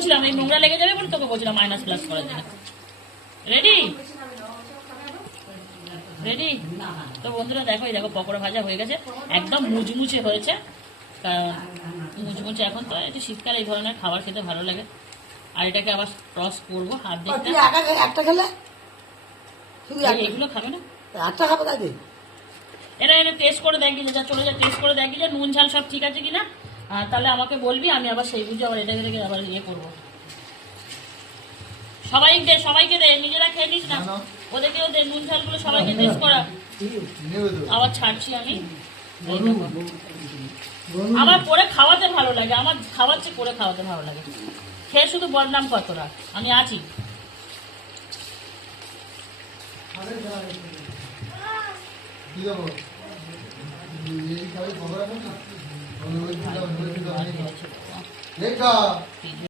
বলছিলাম এই নোংরা লেগে যাবে বলে তোকে বলছিলাম মাইনাস প্লাস করার জন্য। Ready ready. তো বন্ধুরা দেখো, এই দেখো পকোড়া ভাজা হয়ে গেছে, একদম মুচমুচে হয়েছে। মুচমুচে এখন তো একটু শীতকালে এই ধরনের খাবার খেতে ভালো লাগে। আর এটাকে আবার ক্রস করবো হাত দিয়ে। একটা খেলে এগুলো খাবে না, একটা খাবে তাই এটা এনে টেস্ট করে দেখি যা, চলে যা টেস্ট করে দেখি যে নুন ঝাল সব ঠিক আছে কিনা। তাহলে আমাকে বলবি, আমি আবার সেই বুঝে আবার এটা থেকে আবার ইয়ে করবো। সবাইকে দে, নিজেরা খেয়ে নিস না, ওদেরকেও দে নুন ঝালগুলো সবাইকে টেস্ট করা। আবার ছাড়ছি আমি। আমার করে খাওয়াতে ভালো লাগে, আমার খাওয়াচ্ছে করে খাওয়াতে ভালো লাগে। খেয়ে শুধু বদনাম কর তোরা, আমি আছি।